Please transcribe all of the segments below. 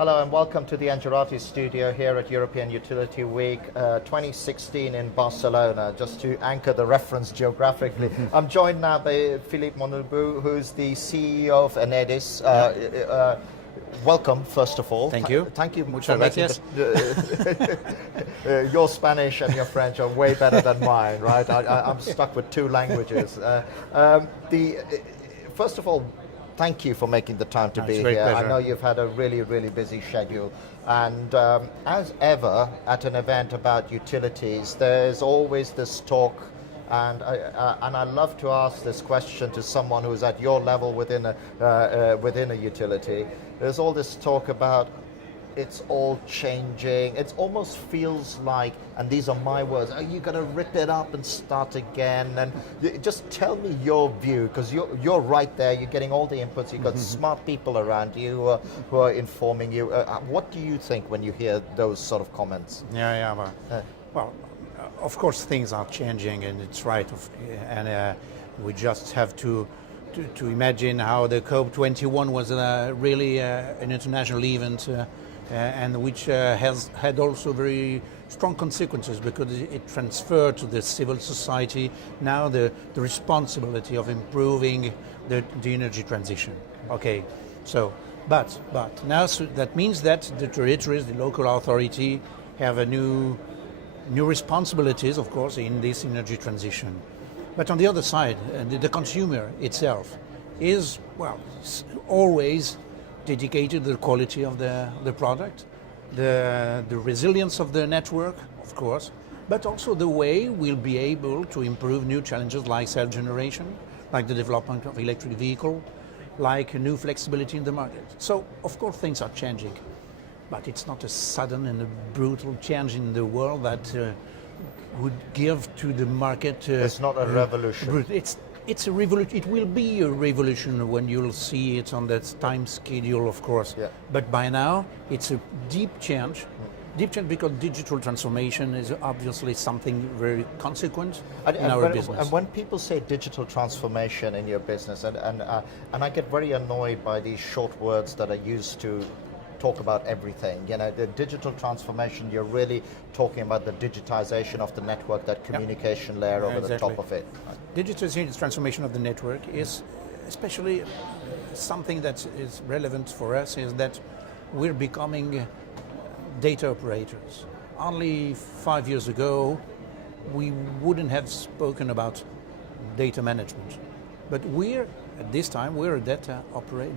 Hello and welcome to the Engerati studio here at European Utility Week 2016 in Barcelona. Just to anchor the reference geographically, I'm joined now by Philippe Monloubou, who's the CEO of ENEDIS. Welcome, first of all. Thank you. Thank you. Muchas gracias. Your Spanish and your French are way better than mine, right? I'm stuck with two languages. First of all, thank you for making the time to be here. Pleasure. I know you've had a really, really busy schedule. And as ever, at an event about utilities, there's always this talk, and I love to ask this question to someone who's at your level within a utility. There's all this talk about it's all changing. It almost feels like, and these are my words, are you going to rip it up and start again? And just tell me your view, because you're right there. You're getting all the inputs. You've got smart people around you who are informing you. What do you think when you hear those sort of comments? Well, of course things are changing, and it's right. And we just have to imagine how the COP21 was really an international event. And which has had also very strong consequences because it transferred to the civil society now the responsibility of improving the energy transition. Okay, so but now that means that the territories, the local authority, have a new responsibilities, of course, in this energy transition. But on the other side, the consumer itself is always dedicated to the quality of the product, the resilience of the network, of course, but also the way we'll be able to improve new challenges like self-generation, like the development of electric vehicle, like a new flexibility in the market. So, of course, things are changing, but it's not a sudden and a brutal change in the world that would give to the market. It's not a revolution. It's a revolution. It will be a revolution when you'll see it on that time schedule, of course. Yeah. But by now, it's a deep change. Deep change because digital transformation is obviously something very consequent in our business. And when people say digital transformation in your business, and I get very annoyed by these short words that are used to talk about everything. You know, the digital transformation, you're really talking about the digitization of the network, that communication layer over the top of it. Digital transformation of the network is especially something that is relevant for us is that we're becoming data operators. Only 5 years ago, we wouldn't have spoken about data management. But at this time, we're a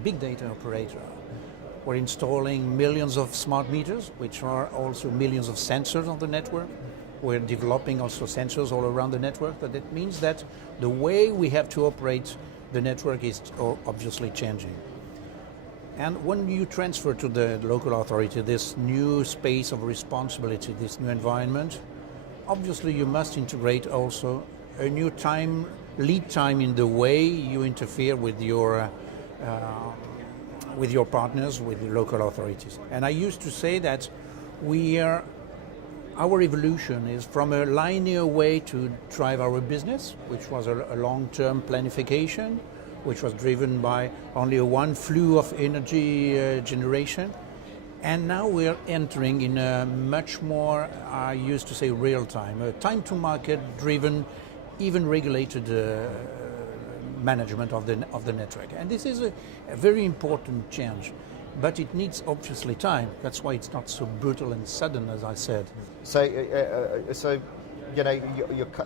big data operator. We're installing millions of smart meters, which are also millions of sensors on the network. We're developing also sensors all around the network. But that means that the way we have to operate the network is obviously changing. And when you transfer to the local authority this new space of responsibility, this new environment, obviously you must integrate also a new lead time in the way you interfere with your partners, with the local authorities. And I used to say that our evolution is from a linear way to drive our business, which was a long-term planification, which was driven by only one flow of energy generation. And now we're entering in a much more, I used to say real-time, a time-to-market driven, even regulated management of the network. And this is a very important change, but it needs obviously time. That's why it's not so brutal and sudden, as I said. So you know,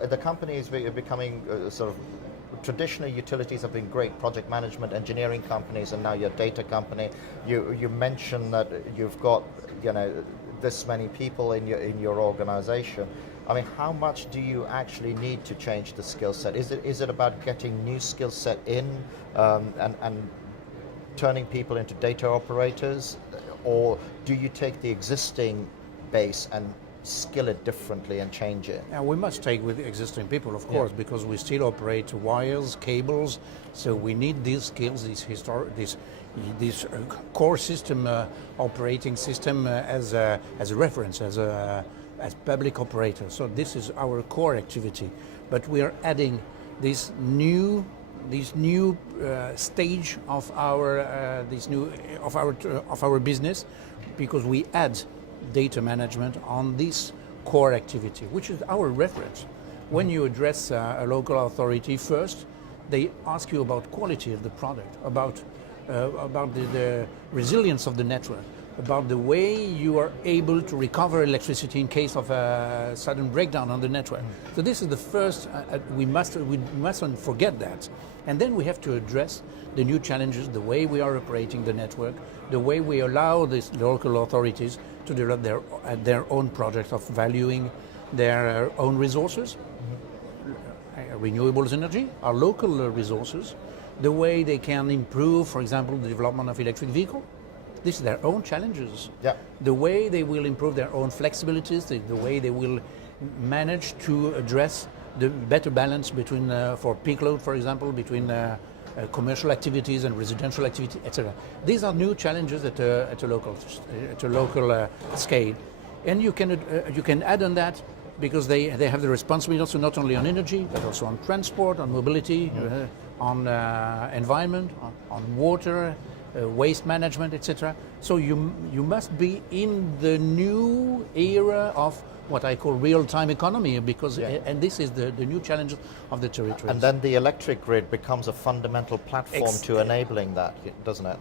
the company is becoming sort of, traditionally utilities have been great project management, engineering companies, and now you're a data company. You mentioned that you've got, you know, this many people in your organization. I mean, how much do you actually need to change the skill set? Is it about getting new skill set in and turning people into data operators, or do you take the existing base and skill it differently and change it? Yeah, we must take with existing people, of course, because we still operate wires, cables, so we need these skills, this core system, operating system as a reference, as public operator. So this is our core activity, but we are adding this new this new stage of our of our business, because we add data management on this core activity, which is our reference. When you address a local authority first, they ask you about quality of the product, about the resilience of the network, about the way you are able to recover electricity in case of a sudden breakdown on the network. So this is the first, we mustn't forget that. And then we have to address the new challenges, the way we are operating the network, the way we allow these local authorities to develop their own projects of valuing their own resources, renewables energy, our local resources, the way they can improve, for example, the development of electric vehicles. These are their own challenges. Yeah. The way they will improve their own flexibilities, the way they will manage to address the better balance between, for peak load, for example, between commercial activities and residential activity, etc. These are new challenges at a local scale, and you can add on that, because they have the responsibility also not only on energy but also on transport, on mobility, on environment, on water, waste management, etc. So you must be in the new era of what I call real-time economy, because and this is the new challenge of the territories. And then the electric grid becomes a fundamental platform to enabling that, doesn't it?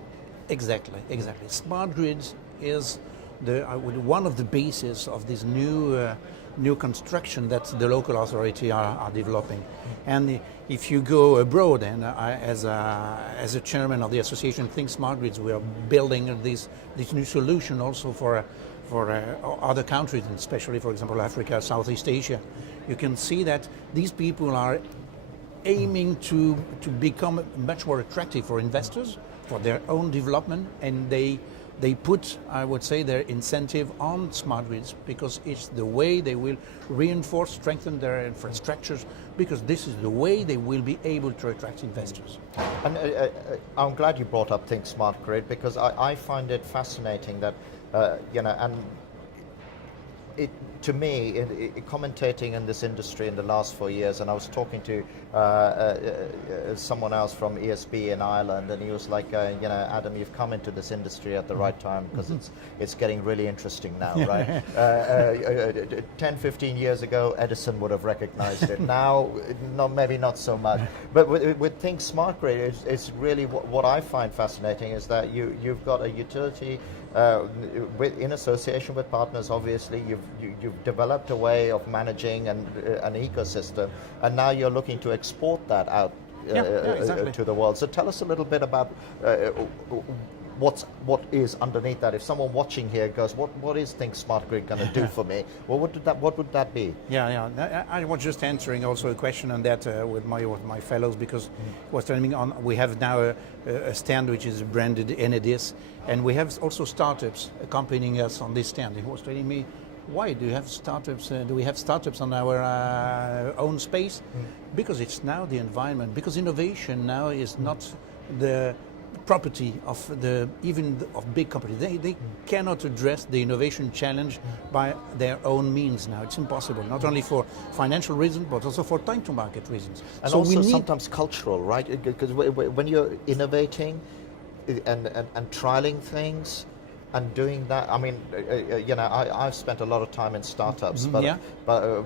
Exactly. Smart grids is one of the bases of this new construction that the local authority are developing. And if you go abroad, and as a chairman of the association Think Smart Grids, we are building this new solution also for other countries, and especially, for example, Africa, Southeast Asia. You can see that these people are aiming to become much more attractive for investors, for their own development, and they put, I would say, their incentive on smart grids, because it's the way they will reinforce, strengthen their infrastructures, because this is the way they will be able to attract investors. And I'm glad you brought up Think Smart Grid, because I find it fascinating that, and to me, commentating in this industry in the last 4 years, and I was talking to someone else from ESB in Ireland, and he was like, Adam, you've come into this industry at the right time, because it's getting really interesting now, right? 10, 15 years ago, Edison would have recognized it. Now, maybe not so much. But with Think Smart Grid, it's really what I find fascinating is that you've got a utility in association with partners. Obviously, you've developed a way of managing an ecosystem, and now you're looking to export that out exactly. to the world. So tell us a little bit about what is underneath that. If someone watching here goes, what is Think Smart Grid going to do for me? Well, what would that be? I was just answering also a question on that with my fellows, because was telling me we have now a stand which is branded ENEDIS, and we have also startups accompanying us on this stand. He was telling me, why do you have startups? Do we have startups on our own space? Because it's now the environment. Because innovation now is not the property of of big companies. They cannot address the innovation challenge by their own means now. It's impossible, not only for financial reasons, but also for time to market reasons. And so also sometimes cultural, right? Because when you're innovating and trialing things and doing that, I mean, I've spent a lot of time in startups, but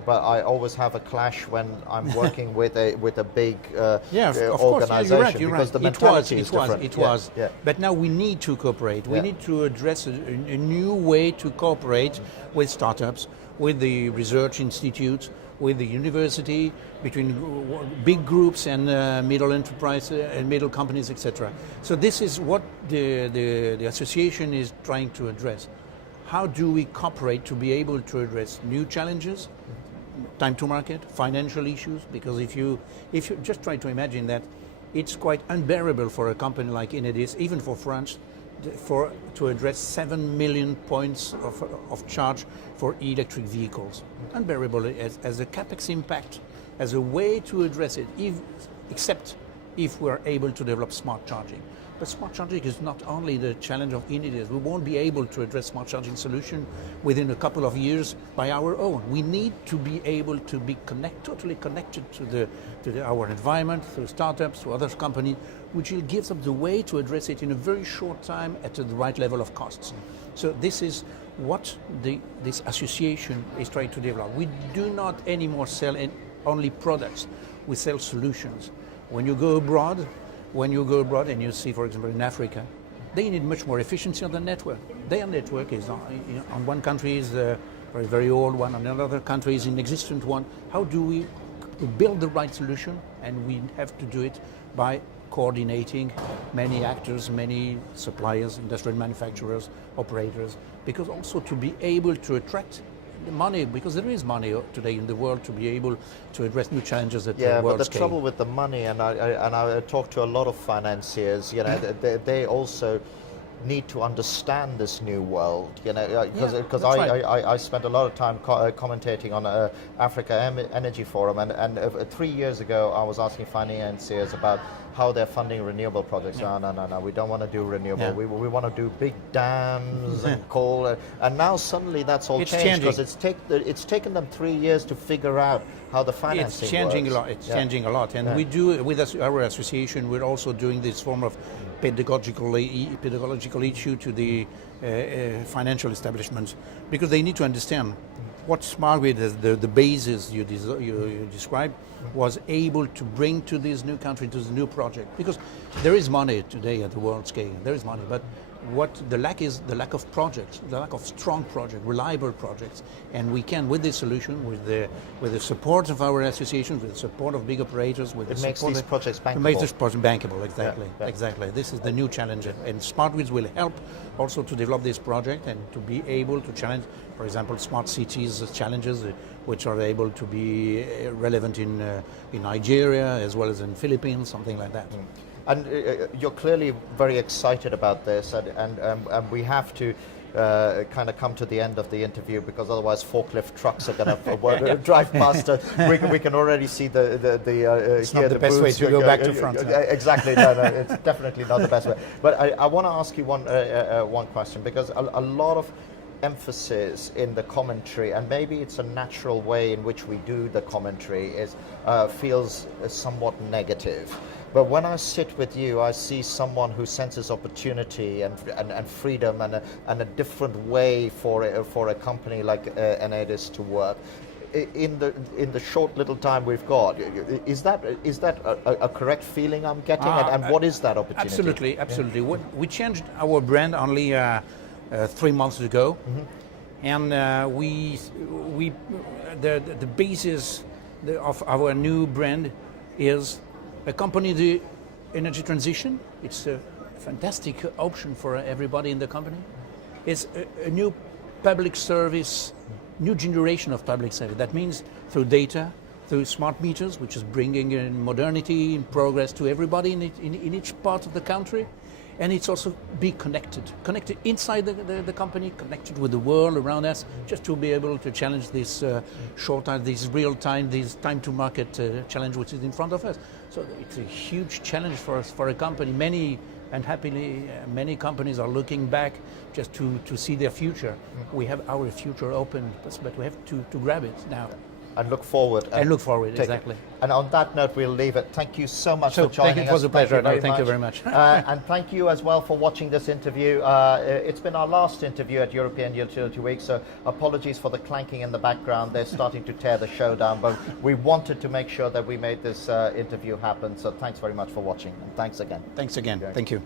I always have a clash when I'm working with a big organization, you're because right. the mentality is different. It was. But now we need to cooperate. We need to address a new way to cooperate with startups, with the research institutes, with the university, between big groups and middle enterprise and middle companies, etc. So this is what the association is trying to address. How do we cooperate to be able to address new challenges, time to market, financial issues? Because if you just try to imagine that, it's quite unbearable for a company like ENEDIS, even for France, to address 7 million points of charge for electric vehicles. Unbearable as a capex impact, as a way to address it, except if we're able to develop smart charging. But smart charging is not only the challenge of ENEDIS. We won't be able to address smart charging solution within a couple of years by our own. We need to be able to be totally connected to our environment, through startups, through other companies, which will give us the way to address it in a very short time at the right level of costs. So this is what this association is trying to develop. We do not anymore sell only products, we sell solutions. When you go abroad and you see, for example, in Africa, they need much more efficiency on the network. Their network is on one country is a very, very old one, on another country is an existent one. How do we build the right solution? And we have to do it by coordinating many actors, many suppliers, industrial manufacturers, operators, because also to be able to attract the money, because there is money today in the world to be able to address new challenges at the world scale. Yeah, but the trouble with the money, and I talk to a lot of financiers, you know, they also need to understand this new world, you know, because I spent a lot of time commentating on Africa Energy Forum, and 3 years ago I was asking financiers about how they're funding renewable projects. No, we don't want to do renewable. Yeah. We want to do big dams and coal, and now suddenly that's all changed because it's taken them 3 years to figure out how the financing It's changing works. a lot. It's changing a lot, and we do with our association. We're also doing this form of pedagogical issue to the financial establishments, because they need to understand what smart grid, the basis you described, was able to bring to this new country, to this new project. Because there is money today at the world scale, there is money, but what the lack is the lack of projects, the lack of strong projects, reliable projects. And we can, with this solution, with the support of our associations, with the support of big operators, with it the makes support these projects bankable. It makes these projects bankable, exactly. Yeah. Exactly. This is the new challenge, and smart grids will help also to develop this project and to be able to challenge, for example, smart cities challenges, which are able to be relevant in Nigeria as well as in Philippines, something like that. And you're clearly very excited about this, and we have to kind of come to the end of the interview, because otherwise forklift trucks are going to drive past us. We can already see it's not the best way to go back to France. Exactly, no, it's definitely not the best way. But I want to ask you one question, because a lot of emphasis in the commentary, and maybe it's a natural way in which we do the commentary, is feels somewhat negative. But when I sit with you, I see someone who senses opportunity and freedom and a different way for a company like ENEDIS to work. In the short little time we've got, is that a correct feeling I'm getting? And what is that opportunity? Absolutely. Yeah. We changed our brand only 3 months ago, and the basis of our new brand is accompany the energy transition. It's a fantastic option for everybody in the company. It's a new public service, new generation of public service. That means through data, through smart meters, which is bringing in modernity and progress to everybody in each part of the country. And it's also be connected inside the company, connected with the world around us, just to be able to challenge this short time, this real time, this time to market challenge which is in front of us. So it's a huge challenge for us, for a company. Many companies are looking back just to see their future. We have our future open, but we have to grab it now. And look forward. Exactly. And on that note, we'll leave it. Thank you so much for joining us. It was a pleasure. Thank you very much. And thank you as well for watching this interview. It's been our last interview at European Utility Week, so apologies for the clanking in the background. They're starting to tear the show down, but we wanted to make sure that we made this interview happen. So thanks very much for watching, and thanks again. Thanks again. Thank you.